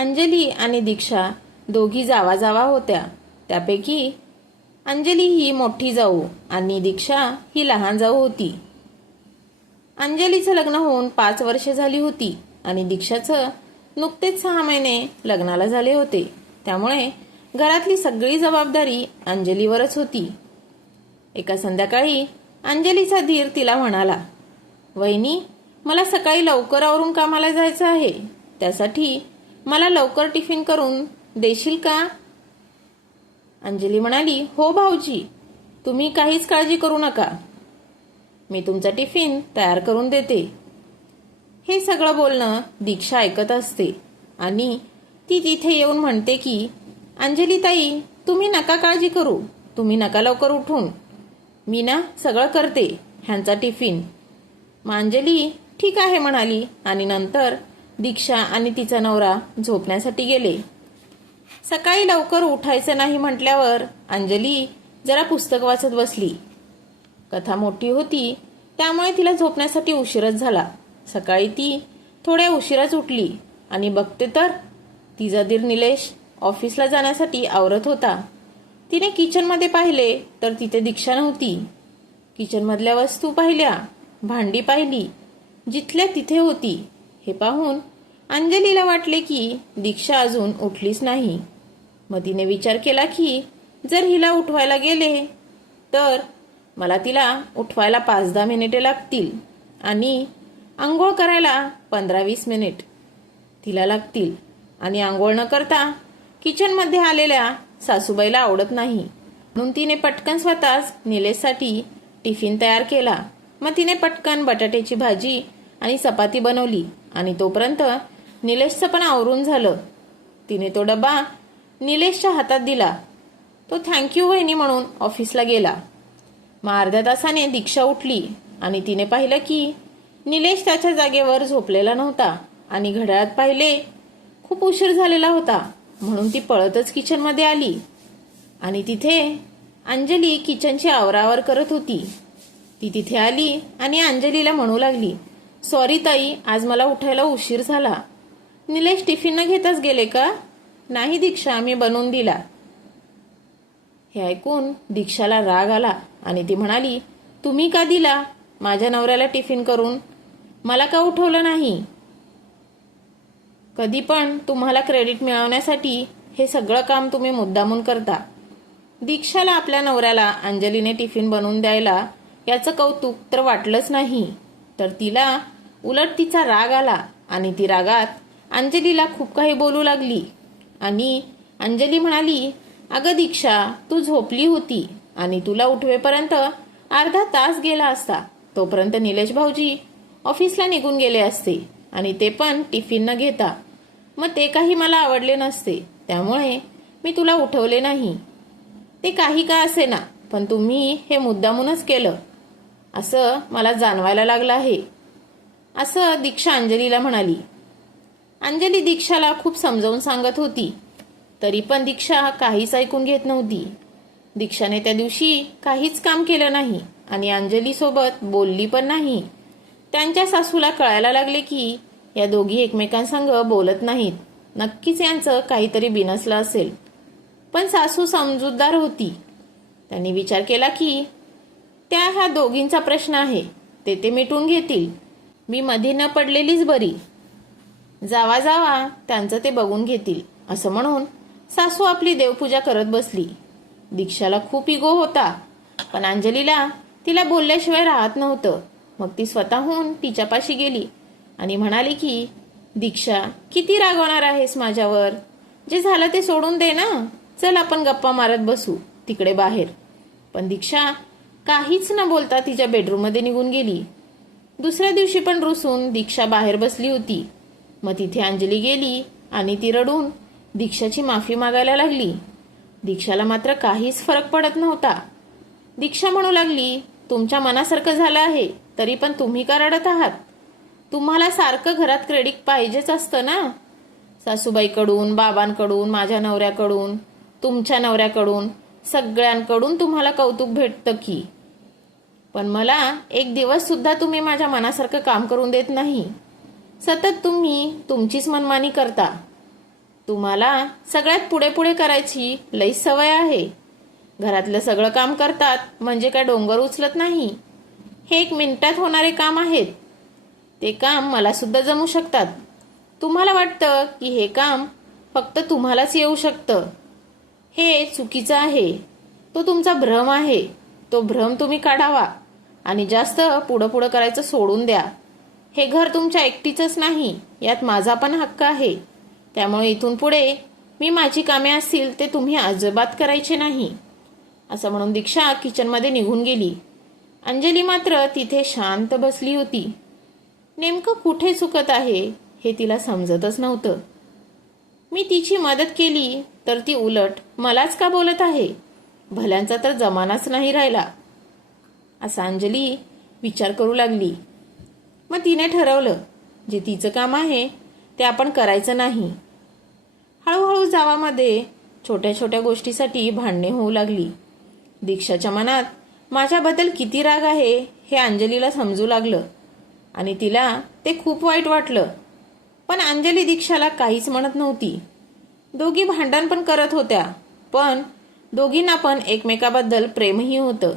अंजली आणि दीक्षा दोघी जावा जावा होत्या. त्यापैकी अंजली ही मोठी जाऊ आणि दीक्षा ही लहान जाऊ होती. अंजलीचं लग्न होऊन पाच वर्ष झाली होती आणि दीक्षाचं नुकतेच सहा महिने लग्नाला झाले होते. त्यामुळे घरातली सगळी जबाबदारी अंजलीवरच होती. एका संध्याकाळी अंजलीचा धीर तिला म्हणाला वहिनी मला सकाळी लवकर आवरून कामाला जायचं आहे. त्यासाठी मला लवकर टिफिन करून देशील का? अंजली म्हणाली हो भाऊजी तुम्ही काहीच काळजी करू नका. मी तुमचा टिफिन तयार करून देते. हे सगळं बोलणं दीक्षा ऐकत असते आणि ती तिथे येऊन म्हणते की अंजली ताई तुम्ही नका काळजी करू. तुम्ही नका लवकर उठून. मी ना सगळं करते ह्यांचा टिफिन. मांजली अंजली ठीक आहे म्हणाली आणि नंतर दीक्षा आणि तिचा नवरा झोपण्यासाठी गेले. सकाळी लवकर उठायचं नाही म्हटल्यावर अंजली जरा पुस्तक वाचत बसली. कथा मोठी होती त्यामुळे तिला झोपण्यासाठी उशीरच झाला. सकाळी ती थोड्या उशिराच उठली आणि बघते तर तिचा दीर निलेश ऑफिसला जाण्यासाठी आवरत होता. तिने किचनमध्ये पाहिले तर तिथे दीक्षा नव्हती. किचनमधल्या वस्तू पाहिल्या भांडी पाहिली जिथल्या तिथे होती. हे पाहून अंजलीला वाटले की दीक्षा अजून उठलीच नाही. मग तिने विचार केला की जर हिला उठवायला गेले तर मला तिला उठवायला पाच दहा मिनिटे लागतील आणि आंघोळ करायला पंधरा वीस मिनिट तिला लागतील. आणि आंघोळ न करता किचनमध्ये आलेल्या सासूबाईला आवडत नाही. म्हणून तिने पटकन स्वतःच निलेशसाठी टिफिन तयार केला. मग तिने पटकन बटाट्याची भाजी आणि चपाती बनवली. आणि तोपर्यंत निलेशचं पण आवरून झालं. तिने तो डबा निलेशच्या हातात दिला. तो थँक्यू वहिनी म्हणून ऑफिसला गेला. मग अर्ध्या तासाने दीक्षा उठली आणि तिने पाहिलं की निलेश त्याच्या जागेवर झोपलेला नव्हता आणि घड्याळात पाहिले खूप उशीर झालेला होता म्हणून ती पळतच किचनमध्ये आली. आणि तिथे अंजली किचनची आवरावर करत होती. ती तिथे आली आणि अंजलीला म्हणू लागली सॉरी ताई आज मला उठायला उशीर झाला. निलेश टिफिन न घेताच गेले का? नाही दीक्षा मी बनवून दिला. हे ऐकून दीक्षाला राग आला आणि ती म्हणाली तुम्ही का दिला? माझ्या नवऱ्याला टिफिन करून. मला का उठवलं नाही? कधी पण तुम्हाला क्रेडिट मिळवण्यासाठी हे सगळं काम तुम्ही मुद्दामून करता. दीक्षाला आपल्या नवऱ्याला अंजलीने टिफिन बनवून द्यायला याचं कौतुक तर वाटलंच नाही. तर तिला उलट तिचा राग आला आणि ती रागात अंजलीला खूप काही बोलू लागली. आणि अंजली म्हणाली अगं दीक्षा तू झोपली होती आणि तुला उठवेपर्यंत अर्धा तास गेला असता. तोपर्यंत निलेश भाऊजी ऑफिसला निघून गेले असते आणि ते पण टिफिन न घेता. मग ते काही मला आवडले नसते त्यामुळे मी तुला उठवले नाही. ते काही का असे ना पण तुम्ही हे मुद्दामूनच केलं. असं मला जाणवायला लागलं आहे. असं दीक्षा अंजलीला म्हणाली. अंजली दीक्षाला खूप समजावून सांगत होती. तरी पण दीक्षा काहीच ऐकून घेत नव्हती. दीक्षाने त्या दिवशी काहीच काम केलं नाही आणि अंजलीसोबत बोलली पण नाही. त्यांच्या सासूला कळायला लागले की या दोघी एकमेकांसंग बोलत नाहीत. नक्कीच यांचं काहीतरी बिनसलं असेल. पण सासू समजूतदार होती. त्यांनी विचार केला की त्या ह्या दोघींचा प्रश्न आहे. ते ते मिटून घेतील. मी मध्ये न पडलेलीच बरी. जावा जावा त्यांचं ते बघून घेतील. असं म्हणून सासू आपली देवपूजा करत बसली. दीक्षाला खूप इगो होता. पण अंजलीला तिला बोलल्याशिवाय राहत नव्हतं. मग ती स्वतःहून तिच्यापाशी गेली आणि म्हणाली की दीक्षा किती रागवणार आहेस माझ्यावर? जे झालं ते सोडून दे ना. चल आपण गप्पा मारत बसू. तिकडे बाहेर. पण दीक्षा काहीच न बोलता तिच्या बेडरूममध्ये निघून गेली. दुसऱ्या दिवशी पण रुसून दीक्षा बाहेर बसली होती. मग तिथे अंजली गेली आणि ती रडून दीक्षाची माफी मागायला लागली. दीक्षाला मात्र काहीच फरक पडत नव्हता. दीक्षा म्हणू लागली तुमच्या मनासारखं झालं आहे तरी पण तुम्ही का रडत आहात? तुम्हाला सारखं घरात क्रेडिट पाहिजेच असतं ना? सासूबाईकडून बाबांकडून माझ्या नवऱ्याकडून तुमच्या नवऱ्याकडून सगळ्यांकडून तुम्हाला कौतुक भेटतं की. पण मला एक दिवस सुद्धा तुम्ही माझ्या मनासारखं काम करून देत नाही. सतत तुम्ही तुमचीच मनमानी करता. तुम्हाला सगळ्यात पुढे पुढे करायची लई सवय आहे. घरातलं सगळं काम करतात म्हणजे काय डोंगर उचलत नाही. हे एक मिनिटात होणारे काम आहेत. ते काम मला सुद्धा जमू शकतात. तुम्हाला वाटतं की हे काम फक्त तुम्हालाच येऊ शकतं. हे चुकीचं आहे. तो तुमचा भ्रम आहे. तो भ्रम तुम्ही काढावा. आणि जास्त पुढं पुढं करायचं सोडून द्या. हे घर तुमच्या एकटीचंच नाही यात माझा पण हक्क आहे. त्यामुळे इथून पुढे मी माझी कामे असतील ते तुम्ही अजिबात करायचे नाही. असं म्हणून दीक्षा किचनमध्ये निघून गेली. अंजली मात्र तिथे शांत बसली होती. नेमकं कुठे चुकत आहे हे तिला समजतच नव्हतं. मी तिची मदत केली तर ती उलट मलाच का बोलत आहे? भल्यांचा तर जमानाच नाही राहिला. असा अंजली विचार करू लागली. मग तिने ठरवलं जे तिचं काम आहे ते आपण करायचं नाही. हळूहळू जावामध्ये छोट्या छोट्या गोष्टीसाठी भांडणे होऊ लागली. दीक्षाच्या मनात माझ्याबद्दल किती राग आहे हे अंजलीला समजू लागलं. आणि तिला ते खूप वाईट वाटलं. पण अंजली दीक्षाला काहीच म्हणत नव्हती. दोघी भांडण पण करत होत्या पण दोघींना पण एकमेकाबद्दल प्रेमही होतं.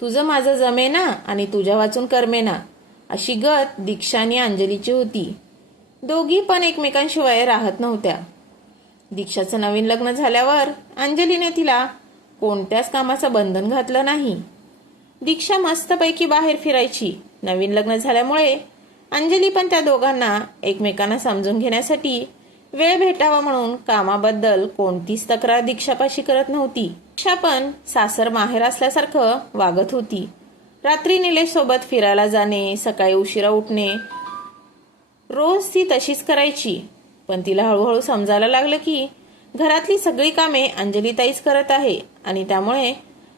तुझं माझं जमेना आणि तुझ्या वाचून करमेना अशी गत दीक्षा आणि अंजलीची होती. दोघी पण एकमेकांशिवाय राहत नव्हत्या. दीक्षाचं नवीन लग्न झाल्यावर अंजलीने तिला कोणत्याच कामाचं बंधन घातलं नाही. दीक्षा मस्तपैकी बाहेर फिरायची. नवीन लग्न झाल्यामुळे अंजली पण त्या दोघांना एकमेकांना समजून घेण्यासाठी वेळ भेटावा म्हणून कामाबद्दल कोणतीच तक्रार दीक्षापाशी करत नव्हती. दीक्षा पण सासर माहेर असल्यासारखं वागत होती. रात्री निलेश सोबत फिरायला जाणे सकाळी उशिरा उठणे रोज ती तशीच करायची. पण तिला हळूहळू समजायला लागलं की घरातली सगळी कामे अंजलीताईच करत आहे आणि त्यामुळे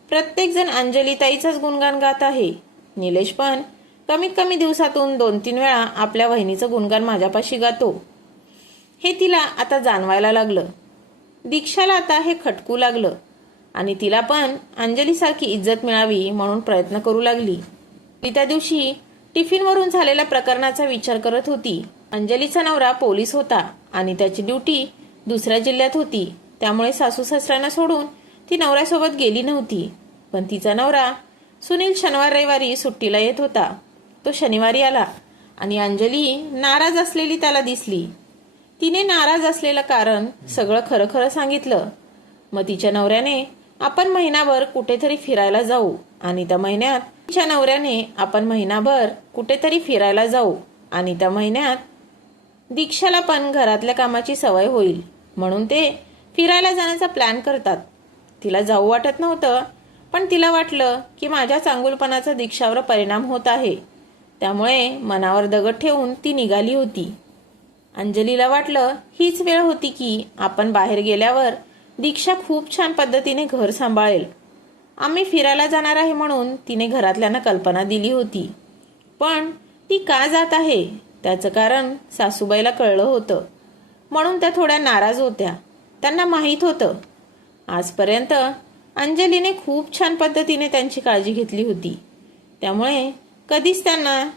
प्रत्येकजण अंजलीताईचाच गुणगान गात आहे. निलेश पण कमीत कमी दिवसातून दोन तीन वेळा आपल्या वहिनीचं गुणगान माझ्यापाशी गातो. हे तिला आता जाणवायला लागलं. दीक्षाला आता हे खटकू लागलं आणि तिला पण अंजलीसारखी इज्जत मिळावी म्हणून प्रयत्न करू लागली. ती त्या दिवशी टिफिनवरून झालेल्या प्रकरणाचा विचार करत होती. अंजलीचा नवरा पोलीस होता आणि त्याची ड्युटी दुसऱ्या जिल्ह्यात होती. त्यामुळे सासू सासऱ्यांना सोडून ती नवऱ्यासोबत गेली नव्हती. पण तिचा नवरा सुनील शनिवार रविवारी सुट्टीला येत होता. तो शनिवारी आला आणि अंजली नाराज असलेली त्याला दिसली. तिने नाराज असलेलं कारण सगळं खरं खरं सांगितलं. मग तिच्या नवऱ्याने आपण महिनाभर कुठेतरी फिरायला जाऊ आणि त्या महिन्यात तिच्या नवऱ्याने आपण महिनाभर कुठेतरी फिरायला जाऊ आणि त्या महिन्यात दीक्षाला पण घरातल्या कामाची सवय होईल म्हणून ते फिरायला जाण्याचा प्लॅन करतात. तिला जाऊ वाटत नव्हतं पण तिला वाटलं की माझ्या चांगुलपणाचा दीक्षावर परिणाम होत आहे. त्यामुळे मनावर दगड ठेवून ती निघाली होती. अंजलीला वाटलं हीच वेळ होती की आपण बाहेर गेल्यावर दीक्षा खूप छान पद्धतीने घर सांभाळेल. आम्ही फिरायला जाणार आहे म्हणून तिने घरातल्यांना कल्पना दिली होती. पण ती का जात आहे? त्याचं कारण सासूबाईला कळलं होतं. म्हणून त्या थोड्या नाराज होत्या. त्यांना माहीत होतं. आजपर्यंत अंजलीने खूप छान पद्धतीने त्यांची काळजी घेतली होती. त्यामुळे कधीच त्यांना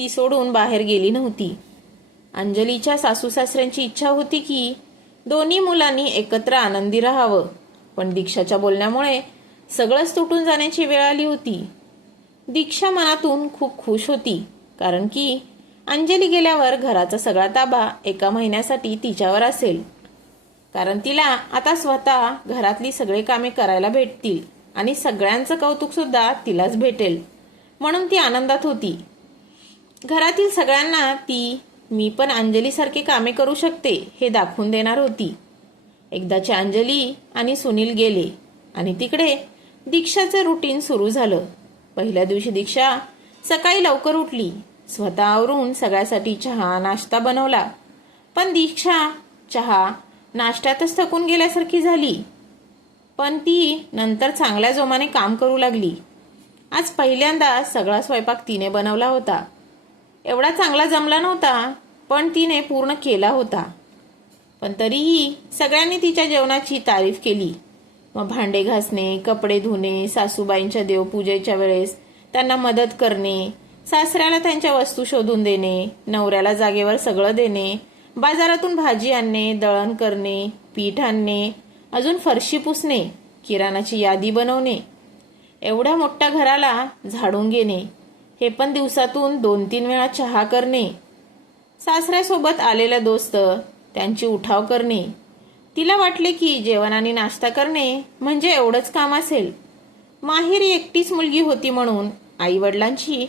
ती सोडून बाहेर गेली नव्हती. अंजलीच्या सासूसासऱ्यांची इच्छा होती की दोन्ही मुलांनी एकत्र आनंदी राहावं पण दीक्षाच्या बोलण्यामुळे सगळंच तुटून जाण्याची वेळ आली होती. दीक्षा मनातून खूप खुश होती कारण की अंजली गेल्यावर घराचा सगळा ताबा एका महिन्यासाठी तिच्यावर असेल. कारण तिला आता स्वतः घरातली सगळे कामे करायला भेटतील आणि सगळ्यांचं कौतुक सुद्धा तिलाच भेटेल म्हणून ती आनंदात होती. घरातील सगळ्यांना ती मी पण अंजलीसारखी कामे करू शकते हे दाखवून देणार होती. एकदाची अंजली आणि सुनील गेले आणि तिकडे दीक्षाचं रुटीन सुरू झालं. पहिल्या दिवशी दीक्षा सकाळी लवकर उठली. स्वतः आवरून सगळ्यासाठी चहा नाश्ता बनवला. पण दीक्षा चहा नाश्त्यातच थकून गेल्यासारखी झाली. पण ती नंतर चांगल्या जोमाने काम करू लागली. आज पहिल्यांदा सगळा स्वयंपाक तिने बनवला होता. एवढा चांगला जमला नव्हता पण तिने पूर्ण केला होता. पण तरीही सगळ्यांनी तिच्या जेवणाची तारीफ केली. मग भांडे घासणे कपडे धुणे सासूबाईंच्या देवपूजेच्या वेळेस त्यांना मदत करणे सासऱ्याला त्यांच्या वस्तू शोधून देणे नवऱ्याला जागेवर सगळं देणे बाजारातून भाजी आणणे दळण करणे पीठ आणणे अजून फरशी पुसणे किराणाची यादी बनवणे एवढ्या मोठ्या घराला झाडून घेणे. हे पण दिवसातून दोन तीन वेळा चहा करणे. सासऱ्यासोबत आलेला दोस्त त्यांची उठाव करणे. तिला वाटले की जेवण आणि नाश्ता करणे म्हणजे एवढंच काम असेल. माहेरी एकटीच मुलगी होती म्हणून आई वडिलांची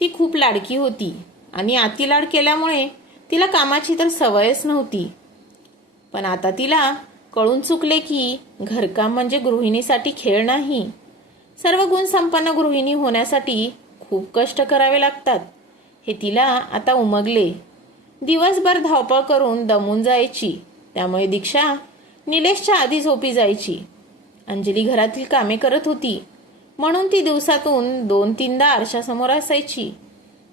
ती खूप लाडकी होती आणि अति लाड केल्यामुळे तिला कामाची तर सवयच नव्हती. पण आता तिला कळून चुकले की घरकाम म्हणजे गृहिणीसाठी खेळ नाही. सर्व गुणसंपन्न गृहिणी होण्यासाठी खूप कष्ट करावे लागतात. हे तिला आता उमगले. दिवसभर धावपळ करून दमून जायची. त्यामुळे दीक्षा निलेशच्या आधी झोपी जायची. अंजली घरातील कामे करत होती. म्हणून ती दिवसातून दोन तीनदा आरशासमोर असायची.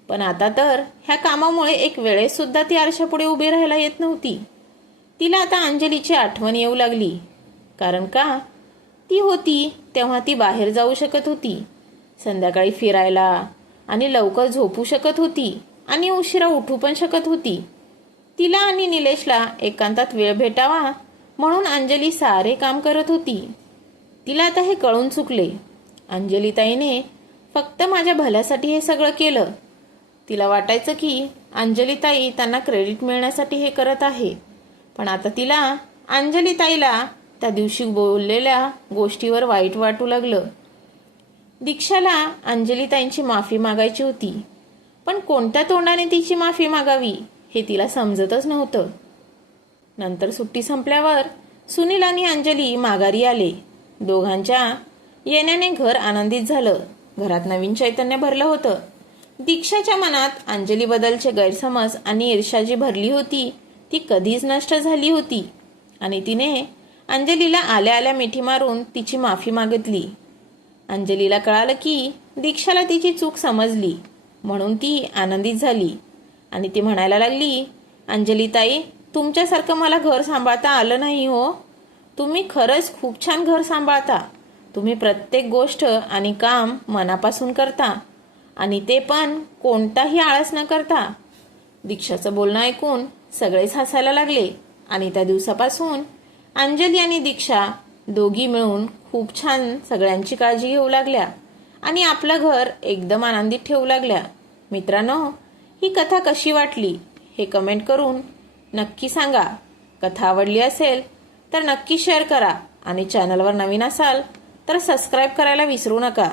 पण आता तर ह्या कामामुळे एक वेळेससुद्धा ती आरशापुढे उभी राहायला येत नव्हती. तिला आता अंजलीची आठवण येऊ लागली. कारण का? ती होती तेव्हा ती बाहेर जाऊ शकत होती. संध्याकाळी फिरायला. आणि लवकर झोपू शकत होती. आणि उशिरा उठू पण शकत होती. तिला आणि निलेशला एकांतात वेळ भेटावा म्हणून अंजली सारे काम करत होती. तिला आता हे कळून चुकले. अंजलीताईने फक्त माझ्या भल्यासाठी हे सगळं केलं. तिला वाटायचं की अंजलीताई त्यांना क्रेडिट मिळण्यासाठी हे करत आहे. पण आता तिला अंजलीताईला त्या दिवशी बोललेल्या गोष्टीवर वाईट वाटू लागलं. दीक्षाला अंजलीताईंची माफी मागायची होती. पण कोणत्या तोंडाने तिची माफी मागावी हे तिला समजतच नव्हतं. नंतर सुट्टी संपल्यावर सुनील आणि अंजली माघारी आले. दोघांच्या येण्याने घर आनंदित झालं. घरात नवीन चैतन्य भरलं होतं. दीक्षाच्या मनात अंजलीबद्दलचे गैरसमज आणि ईर्ष्या जी भरली होती ती कधीच नष्ट झाली होती. आणि तिने अंजलीला आल्या आल्या मिठी मारून तिची माफी मागितली. अंजलीला कळालं की दीक्षाला तिची चूक समजली. म्हणून ती आनंदित झाली. आणि ती म्हणायला लागली अंजली ताई तुमच्यासारखं मला घर सांभाळता आलं नाही हो. तुम्ही खरंच खूप छान घर सांभाळता. तुम्ही प्रत्येक गोष्ट आणि काम मनापासून करता. आणि ते पण कोणताही आळस न करता. दीक्षाचं बोलणं ऐकून सगळेच हसायला लागले. आणि त्या दिवसापासून अंजली आणि दीक्षा दोघी मिळून खूप छान सगळ्यांची काळजी घेऊ लागल्या. आणि आपलं घर एकदम आनंदित ठेवू लागल्या. मित्रांनो ही कथा कशी वाटली हे कमेंट करून नक्की सांगा. कथा आवडली असेल तर नक्की शेअर करा. आणि चॅनलवर नवीन असाल तर सबस्क्राईब करायला विसरू नका.